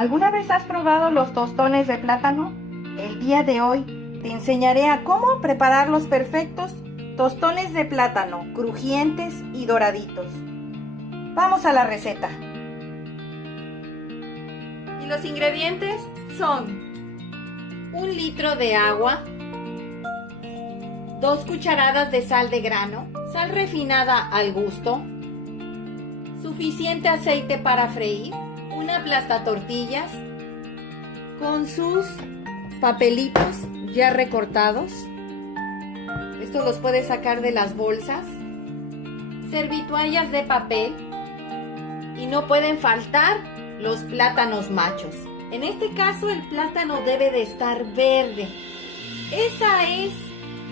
¿Alguna vez has probado los tostones de plátano? El día de hoy te enseñaré a cómo preparar los perfectos tostones de plátano, crujientes y doraditos. Vamos a la receta. Y los ingredientes son 1 litro de agua, 2 cucharadas de sal de grano, sal refinada al gusto, suficiente aceite para freír, una aplastatortillas con sus papelitos ya recortados. Estos los puedes sacar de las bolsas, servitoallas de papel y no pueden faltar los plátanos machos. En este caso el plátano debe de estar verde. Esa es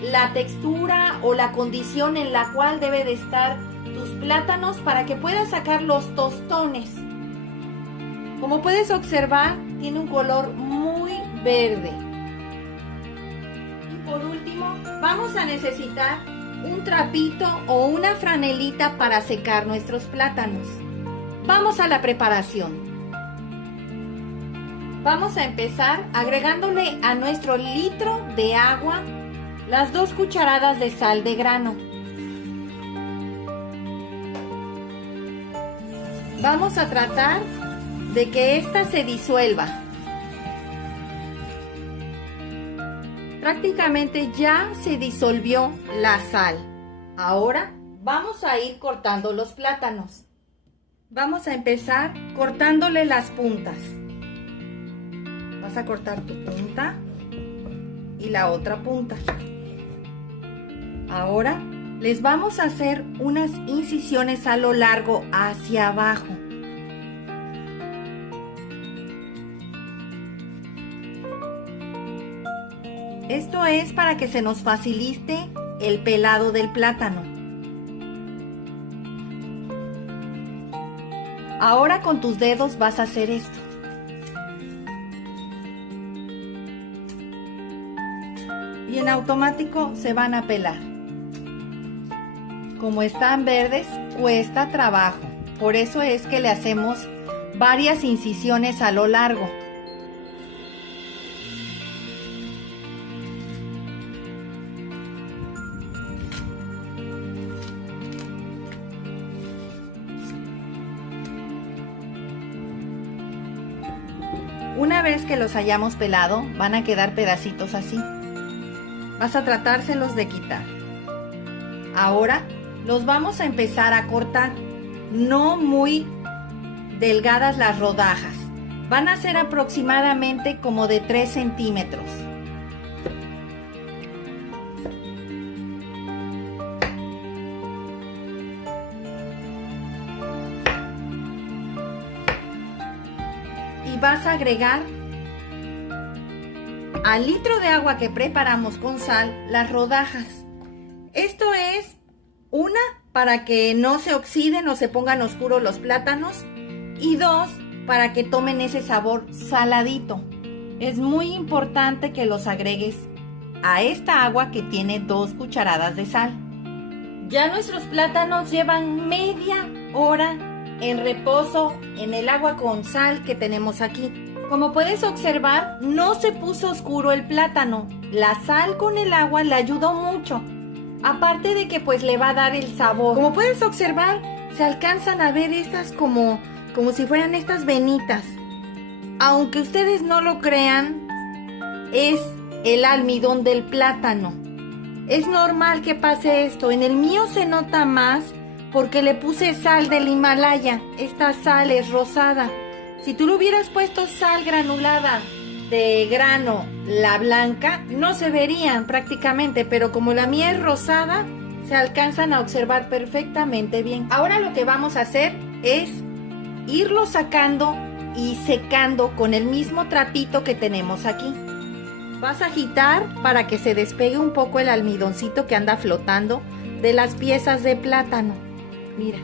la textura o la condición en la cual debe de estar tus plátanos para que puedas sacar los tostones. Como puedes observar, tiene un color muy verde. Y por último, vamos a necesitar un trapito o una franelita para secar nuestros plátanos. Vamos a la preparación. Vamos a empezar agregándole a nuestro litro de agua las 2 cucharadas de sal de grano. Vamos a tratar de que ésta se disuelva. Prácticamente ya se disolvió la sal. Ahora vamos a ir cortando los plátanos. Vamos a empezar cortándole las puntas. Vas a cortar tu punta y la otra punta. Ahora les vamos a hacer unas incisiones a lo largo hacia abajo. Esto es para que se nos facilite el pelado del plátano. Ahora con tus dedos vas a hacer esto. Y en automático se van a pelar. Como están verdes, cuesta trabajo. Por eso es que le hacemos varias incisiones a lo largo. Una vez que los hayamos pelado, van a quedar pedacitos así. Vas a tratárselos de quitar. Ahora los vamos a empezar a cortar. No muy delgadas las rodajas. Van a ser aproximadamente como de 3 centímetros. Y vas a agregar al litro de agua que preparamos con sal las rodajas. Esto es una, para que no se oxiden o se pongan oscuros los plátanos, y 2, para que tomen ese sabor saladito. Es muy importante que los agregues a esta agua que tiene 2 cucharadas de sal. Ya nuestros plátanos llevan media hora en reposo en el agua con sal que tenemos aquí. Como puedes observar, no se puso oscuro el plátano. La sal con el agua le ayudó mucho. Aparte de que pues le va a dar el sabor. Como puedes observar, se alcanzan a ver estas como si fueran estas venitas. Aunque ustedes no lo crean, es el almidón del plátano. Es normal que pase esto. En el mío se nota más porque le puse sal del Himalaya. Esta sal es rosada. Si tú le hubieras puesto sal granulada de grano, la blanca, no se verían prácticamente, pero como la mía es rosada, se alcanzan a observar perfectamente bien. Ahora lo que vamos a hacer es irlo sacando y secando con el mismo trapito que tenemos aquí. Vas a agitar para que se despegue un poco el almidoncito que anda flotando de las piezas de plátano. Mira,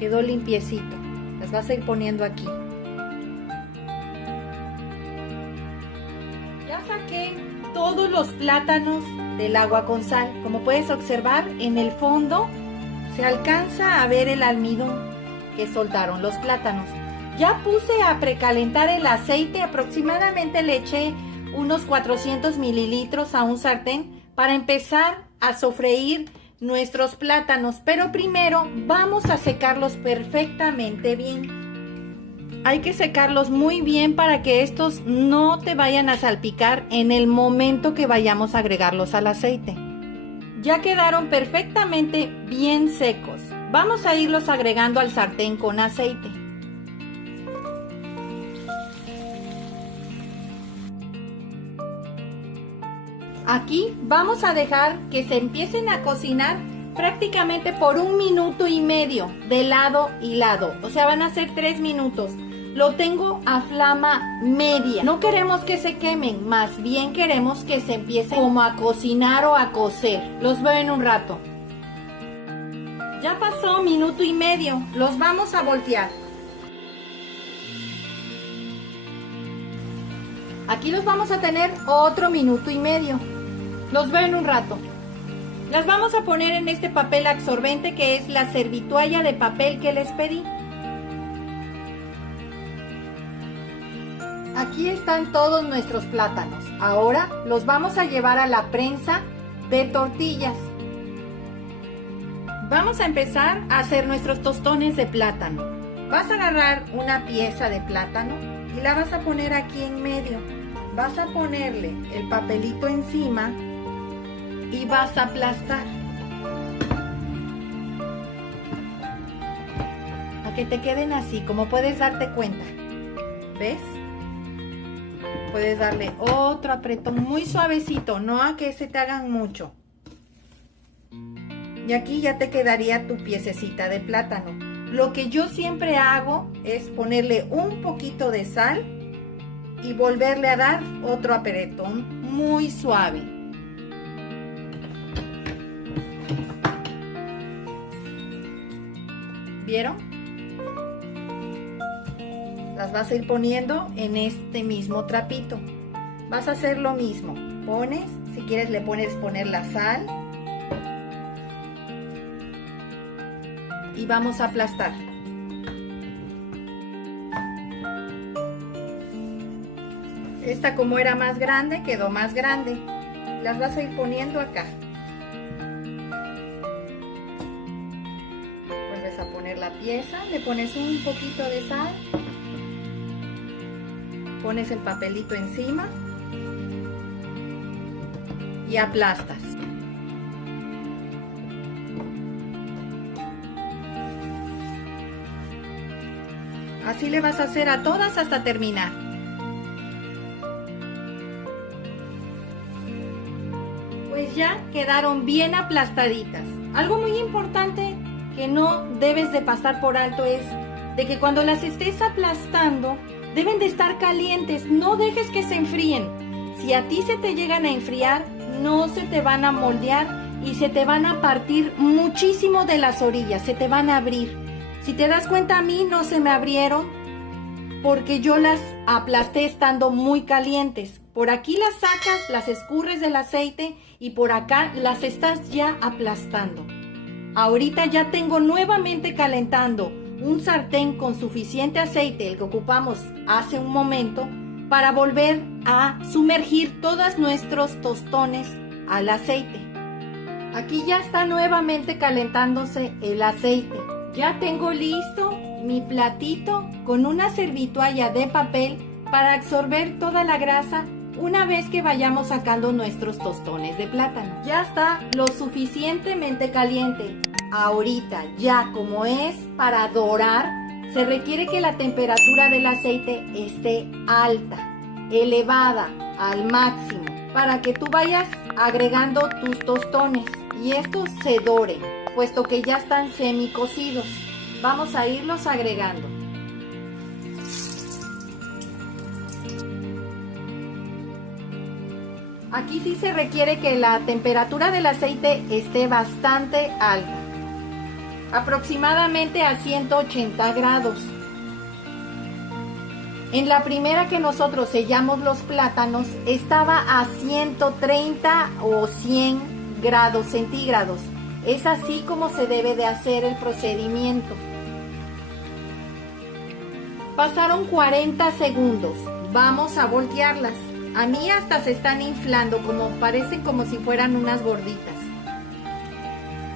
quedó limpiecito. Las vas a ir poniendo aquí. Ya saqué todos los plátanos del agua con sal. Como puedes observar, en el fondo se alcanza a ver el almidón que soltaron los plátanos. Ya puse a precalentar el aceite, aproximadamente le eché unos 400 mililitros a un sartén para empezar a sofreír nuestros plátanos, pero primero vamos a secarlos perfectamente bien. Hay que secarlos muy bien para que estos no te vayan a salpicar en el momento que vayamos a agregarlos al aceite. Ya quedaron perfectamente bien secos. Vamos a irlos agregando al sartén con aceite. Aquí vamos a dejar que se empiecen a cocinar prácticamente por 1 minuto y medio de lado y lado. O sea, van a ser 3 minutos. Lo tengo a flama media. No queremos que se quemen, más bien queremos que se empiecen como a cocinar o a cocer. Los veo en un rato. Ya pasó 1 minuto y medio. Los vamos a voltear. Aquí los vamos a tener otro 1 minuto y medio. Los veo en un rato. Las vamos a poner en este papel absorbente que es la servitoalla de papel que les pedí. Aquí están todos nuestros plátanos. Ahora los vamos a llevar a la prensa de tortillas. Vamos a empezar a hacer nuestros tostones de plátano. Vas a agarrar una pieza de plátano y la vas a poner aquí en medio. Vas a ponerle el papelito encima y vas a aplastar a que te queden así, como puedes darte cuenta. ¿Ves? Puedes darle otro apretón muy suavecito, no a que se te hagan mucho. Y aquí ya te quedaría tu piececita de plátano. Lo que yo siempre hago es ponerle un poquito de sal y volverle a dar otro apretón muy suave. ¿Vieron? Las vas a ir poniendo en este mismo trapito. Vas a hacer lo mismo. Pones, si quieres le puedes poner la sal. Y vamos a aplastar. Esta, como era más grande, quedó más grande. Las vas a ir poniendo acá. Vuelves a poner la pieza, le pones un poquito de sal. Pones el papelito encima y aplastas. Así le vas a hacer a todas hasta terminar. Pues ya quedaron bien aplastaditas. Algo muy importante que no debes de pasar por alto es de que cuando las estés aplastando deben de estar calientes, no dejes que se enfríen. Si a ti se te llegan a enfriar, no se te van a moldear y se te van a partir muchísimo de las orillas, se te van a abrir. Si te das cuenta, a mí no se me abrieron porque yo las aplasté estando muy calientes. Por aquí las sacas, las escurres del aceite y por acá las estás ya aplastando. Ahorita ya tengo nuevamente calentando un sartén con suficiente aceite, el que ocupamos hace un momento, para volver a sumergir todos nuestros tostones al aceite. Aquí ya está nuevamente calentándose el aceite. Ya tengo listo mi platito con una servitoalla de papel para absorber toda la grasa una vez que vayamos sacando nuestros tostones de plátano. Ya está lo suficientemente caliente. Ahorita, ya como es para dorar, se requiere que la temperatura del aceite esté alta, elevada al máximo, para que tú vayas agregando tus tostones y estos se doren, puesto que ya están semicocidos. Vamos a irlos agregando. Aquí sí se requiere que la temperatura del aceite esté bastante alta, aproximadamente a 180 grados. En la primera que nosotros sellamos los plátanos estaba a 130 o 100 grados centígrados. Es así como se debe de hacer el procedimiento. Pasaron 40 segundos. Vamos a voltearlas. A mí hasta se están inflando, parecen como si fueran unas gorditas.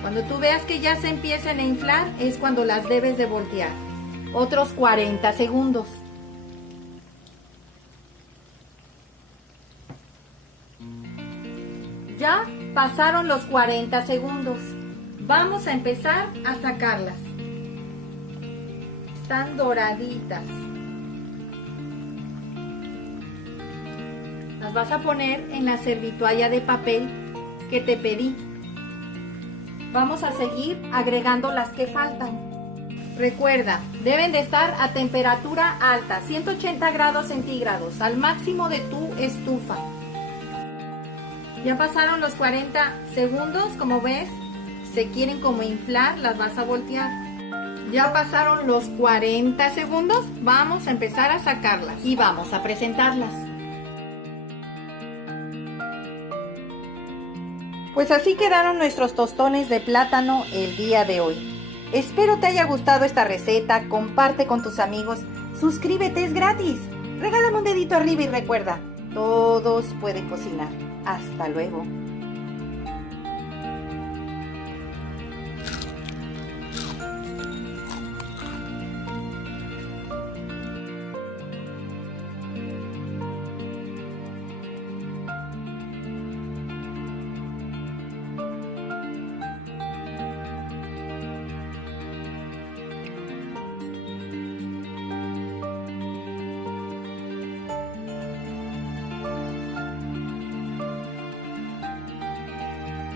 Cuando tú veas que ya se empiezan a inflar, es cuando las debes de voltear. Otros 40 segundos. Ya pasaron los 40 segundos. Vamos a empezar a sacarlas. Están doraditas. Las vas a poner en la servitoalla de papel que te pedí. Vamos a seguir agregando las que faltan. Recuerda, deben de estar a temperatura alta, 180 grados centígrados, al máximo de tu estufa. Ya pasaron los 40 segundos, como ves, se quieren como inflar, las vas a voltear. Ya pasaron los 40 segundos, vamos a empezar a sacarlas y vamos a presentarlas. Pues así quedaron nuestros tostones de plátano el día de hoy. Espero te haya gustado esta receta, comparte con tus amigos, suscríbete, es gratis. Regálame un dedito arriba y recuerda, todos pueden cocinar. Hasta luego.